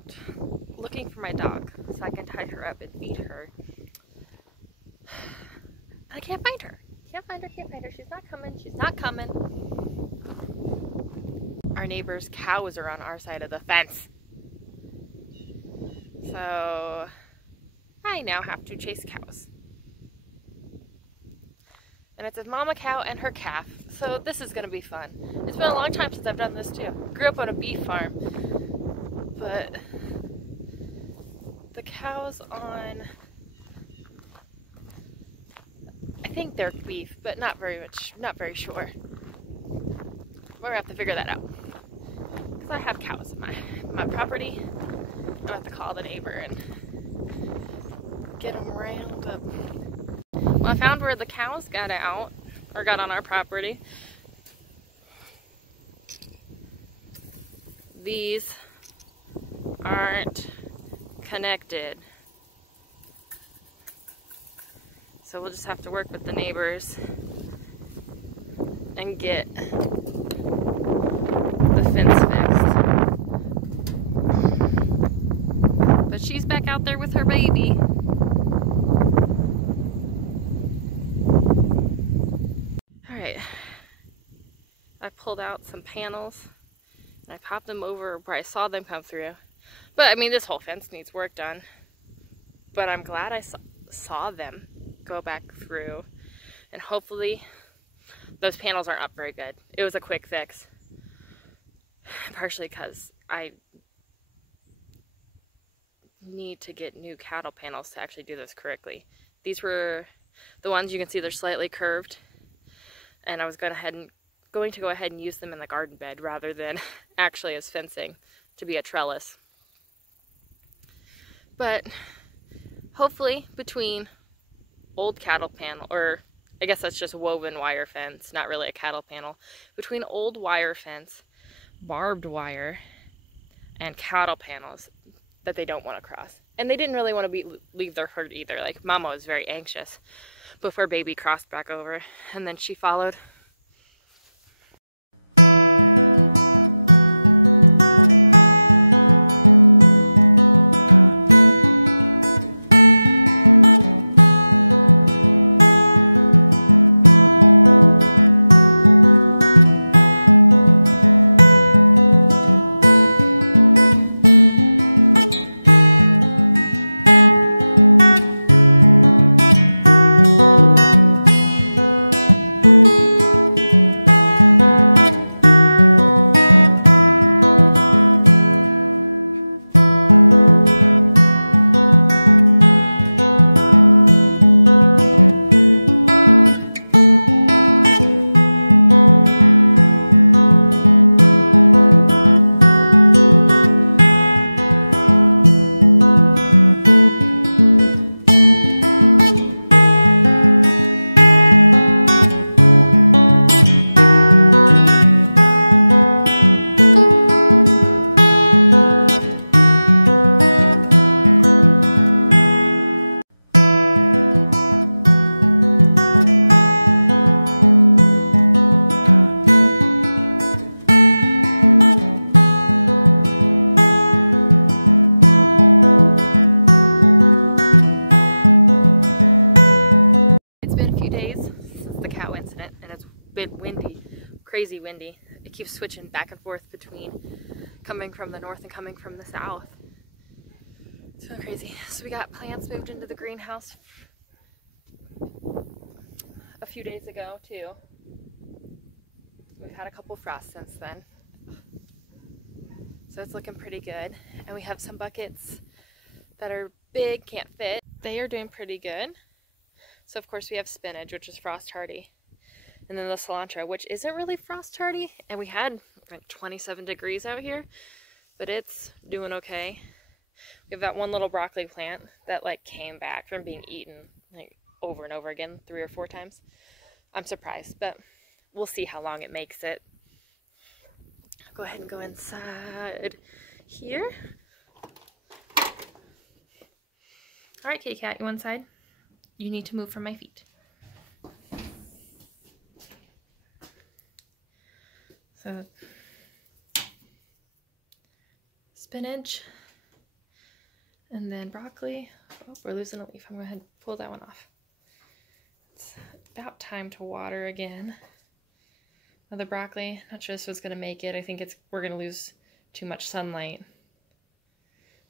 out looking for my dog so I can tie her up and feed her. But I can't find her. Can't find her. She's not coming. Our neighbor's cows are on our side of the fence. So I now have to chase cows. And it's a mama cow and her calf. So this is gonna be fun. It's been a long time since I've done this too. Grew up on a beef farm. But the cows on, I think they're beef, but not very sure. We're gonna have to figure that out. Because I have cows in my property. I have to call the neighbor and get them round up. Well, I found where the cows got out, or got on our property. These aren't connected. So we'll just have to work with the neighbors and get the fence fixed. But she's back out there with her baby. Alright, I pulled out some panels and I popped them over where I saw them come through. But I mean, this whole fence needs work done. But I'm glad I saw them go back through, and hopefully those panels aren't up very good. It was a quick fix, partially because I need to get new cattle panels to actually do this correctly. These were the ones you can see they're slightly curved, and I was going to go ahead and use them in the garden bed rather than actually as fencing to be a trellis. But hopefully between old cattle panel, or I guess that's just woven wire fence, not really a cattle panel, between old wire fence, barbed wire, and cattle panels that they don't want to cross. And they didn't really want to leave their herd either. Like, Mama was very anxious before baby crossed back over, and then she followed. It's been a few days since the cow incident, and it's been windy, crazy windy. It keeps switching back and forth between coming from the north and coming from the south. It's so crazy. So we got plants moved into the greenhouse a few days ago too. We've had a couple frosts since then. So it's looking pretty good. And we have some buckets that are big, can't fit. They are doing pretty good. So of course we have spinach, which is frost hardy. And then the cilantro, which isn't really frost hardy. And we had like 27 degrees out here, but it's doing okay. We have that one little broccoli plant that like came back from being eaten like over and over again 3 or 4 times. I'm surprised, but we'll see how long it makes it. I'll go ahead and go inside here. All right, kitty cat, you want inside? You need to move from my feet. So, spinach, And then broccoli. Oh, we're losing a leaf. I'm going to go ahead and pull that one off. It's about time to water again. Now the broccoli, not sure this was going to make it. I think we're going to lose too much sunlight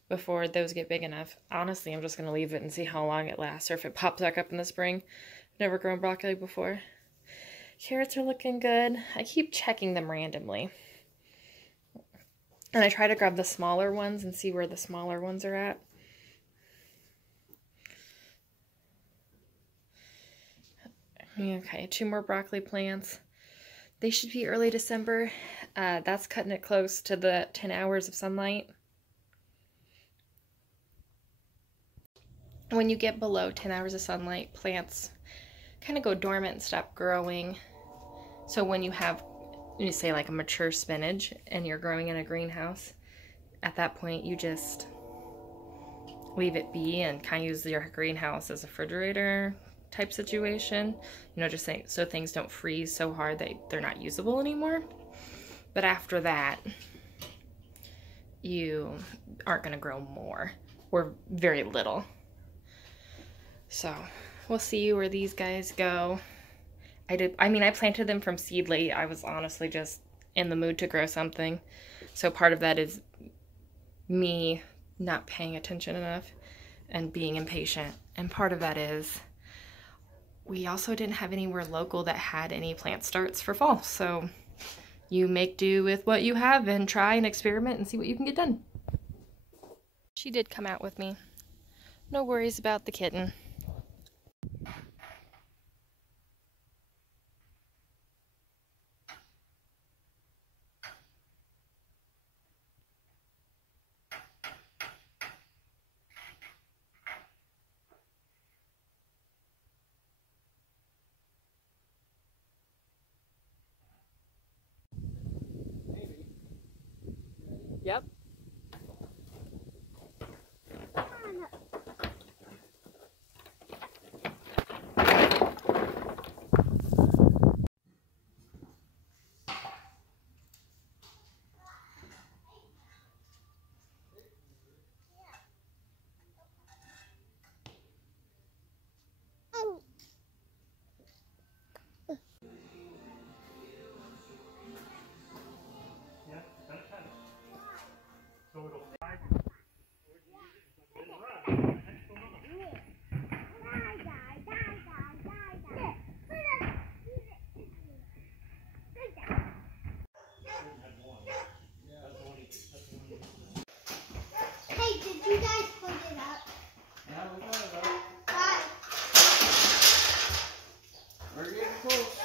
before those get big enough. Honestly, I'm just going to leave it and see how long it lasts, or if it pops back up in the spring. I've never grown broccoli before. Carrots are looking good. I keep checking them randomly. And I try to grab the smaller ones and see where the smaller ones are at. Okay, 2 more broccoli plants. They should be early December. That's cutting it close to the 10 hours of sunlight. When you get below 10 hours of sunlight, plants kind of go dormant and stop growing. So when you say like a mature spinach and you're growing in a greenhouse, at that point you just leave it be and kind of use your greenhouse as a refrigerator type situation, you know, just so things don't freeze so hard that they're not usable anymore. But after that, you aren't going to grow more, or very little. So we'll see where these guys go. I planted them from seedly. I was honestly just in the mood to grow something. So part of that is me not paying attention enough and being impatient. And part of that is we also didn't have anywhere local that had any plant starts for fall. So you make do with what you have and try and experiment and see what you can get done. She did come out with me. No worries about the kitten. Yep. Hey, did you guys put it up? Yeah, we got it up. Bye. We're getting close.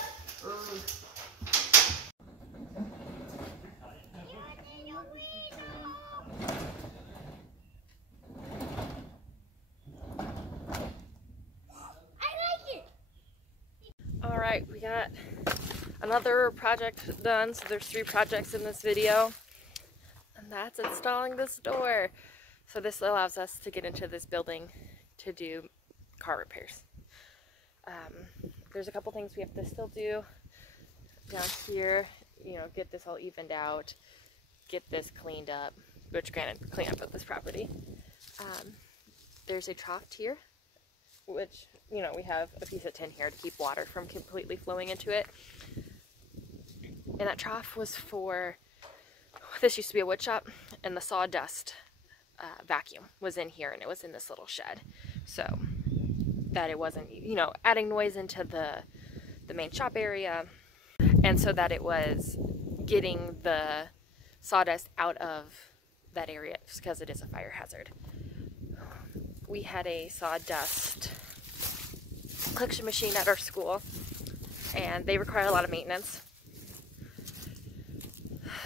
All right, we got another project done. So there's 3 projects in this video, and that's installing this door. So this allows us to get into this building to do car repairs. There's a couple things we have to still do down here, you know, get this all evened out, get this cleaned up, which granted, clean up of this property. There's a trough here, which, you know, we have a piece of tin here to keep water from completely flowing into it. And that trough was for, this used to be a wood shop, and the sawdust vacuum was in here, and it was in this little shed. So that it wasn't, you know, adding noise into the main shop area, and so that it was getting the sawdust out of that area, because it is a fire hazard. We had a sawdust collection machine at our school, and they require a lot of maintenance.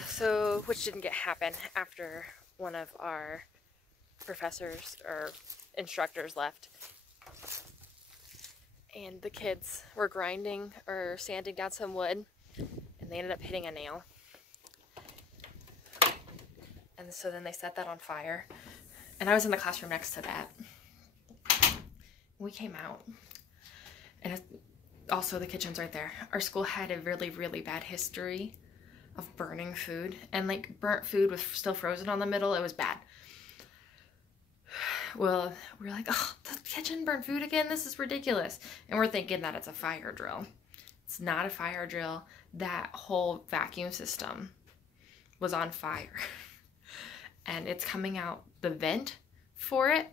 So, which didn't happen after one of our professors or instructors left. And the kids were grinding or sanding down some wood, and they ended up hitting a nail. And so then they set that on fire. And I was in the classroom next to that. We came out, and also the kitchen's right there. Our school had a really, really bad history of burning food, and like burnt food was still frozen on the middle. It was bad. well, we're like, oh, the kitchen burned food again? This is ridiculous. And we're thinking that it's a fire drill. It's not a fire drill. That whole vacuum system was on fire. And it's coming out the vent for it.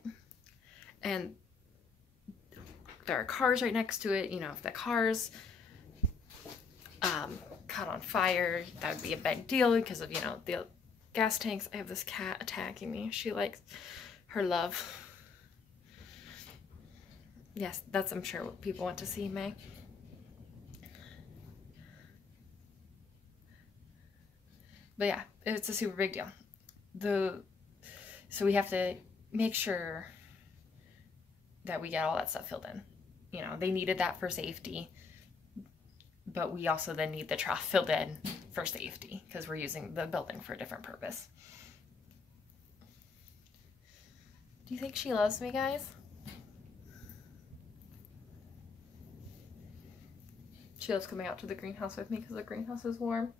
And there are cars right next to it. You know, if the cars caught on fire, that would be a big deal because of, you know, the gas tanks. I have this cat attacking me. She likes her love. Yes, that's, I'm sure, what people want to see, May. But yeah, it's a super big deal. So we have to make sure that we get all that stuff filled in. You know, they needed that for safety, but we also then need the trough filled in for safety because we're using the building for a different purpose. Do you think she loves me, guys? She loves coming out to the greenhouse with me because the greenhouse is warm.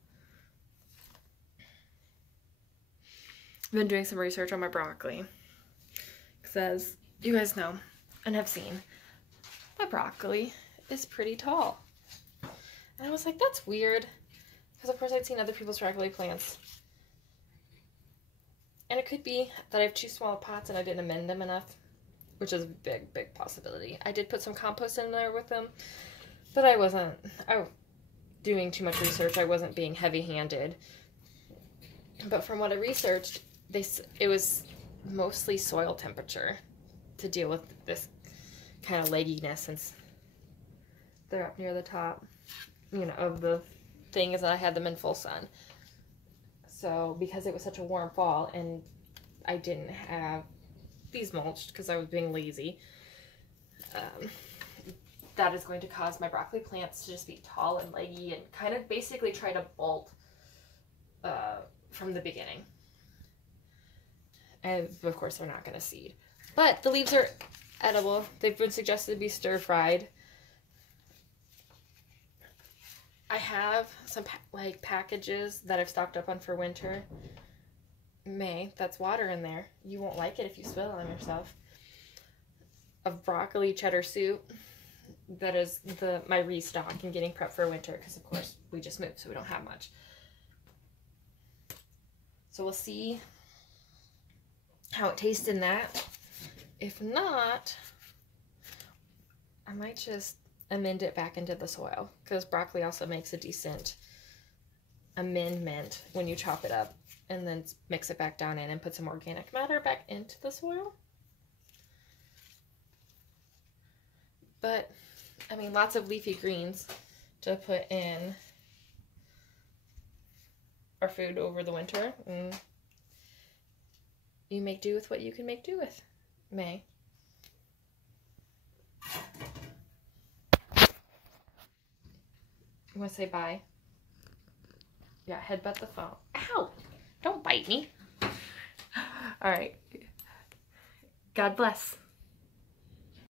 I've been doing some research on my broccoli. Because as you guys know and have seen, my broccoli is pretty tall. And I was like, that's weird. Because of course I'd seen other people's broccoli plants. And it could be that I have too small pots and I didn't amend them enough. Which is a big, big possibility. I did put some compost in there with them. But I was doing too much research. I wasn't being heavy-handed. But from what I researched, it was mostly soil temperature to deal with this kind of legginess since they're up near the top, you know, of the thing is that I had them in full sun. So because it was such a warm fall and I didn't have these mulched because I was being lazy, that is going to cause my broccoli plants to just be tall and leggy and kind of basically try to bolt from the beginning. And of course they're not going to seed. But the leaves are edible. They've been suggested to be stir-fried. I have some packages that I've stocked up on for winter. May, that's water in there. You won't like it if you spill it on yourself. Of broccoli cheddar soup. That is my restock and getting prepped for winter because of course we just moved so we don't have much. So we'll see how it tastes in that. If not, I might just amend it back into the soil because broccoli also makes a decent amendment when you chop it up and then mix it back down in and put some organic matter back into the soil. But, I mean, lots of leafy greens to put in our food over the winter. And you make do with what you can make do with, May. You want to say bye? Yeah, headbutt the phone. Ow! Don't bite me. All right. God bless.